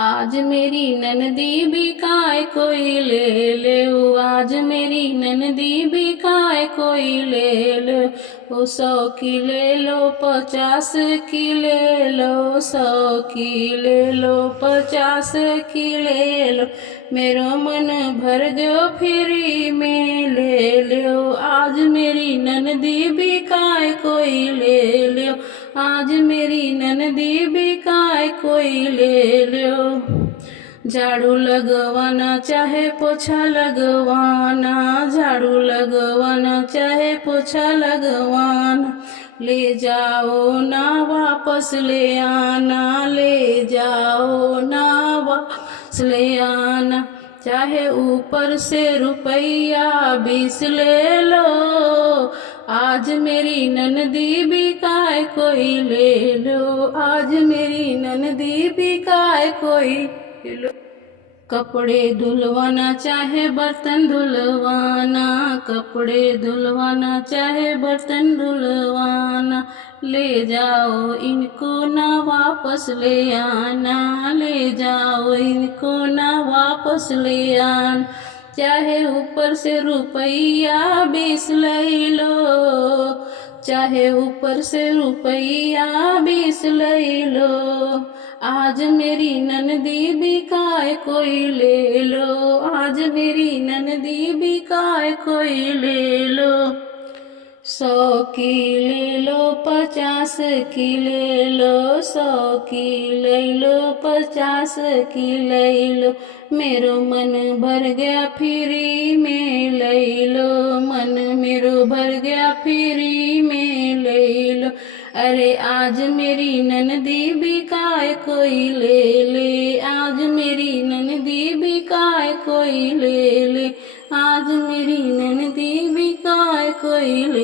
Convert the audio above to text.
आज मेरी ननदी भी काय कोई ले ले, आज मेरी ननदी भी काय कोई ले लो। ओ 100 की ले लो, 50 की ले लो, 100 की ले लो, 50 की ले लो। मेरो मन भर गयो फ्री में ले लो। आज मेरी ननदी भी काय कोई ले लो, आज मेरी ननदी भी काय कोई ले लो। झाड़ू लगवाना चाहे पोछा लगवाना, झाड़ू लगवाना चाहे पोछा लगवाना, ले जाओ ना वापस ले आना, ले जाओ ना वापस ले आना। चाहे ऊपर से रुपया 20 ले लो, आज मेरी ननदी भी काय कोई ले लो, आज मेरी ननदी भी काय कोई ले लो। कपड़े धुलवाना चाहे बर्तन धुलवाना, कपड़े धुलवाना चाहे बर्तन धुलवाना, ले जाओ इनको ना वापस ले आना, ले जाओ इनको ना वापस ले आना। चाहे ऊपर से रुपया 20 ले लो, चाहे ऊपर से रुपया 20 ले लो, आज मेरी ननदी भी काय कोई ले लो, आज मेरी ननदी भी काय कोई ले लो। 100 की ले लो, 50 की ले लो, 100 की ले लो, 50 की ले लो। मेरो मन भर गया फ्री में ले लो, मन मेरो भर गया फ्री में ले लो। अरे आज मेरी ननदी भी काय कोई ले ले, आज मेरी ननदी भी काय कोई ले ले, आज मेरी ननदी भी काय कोई ले।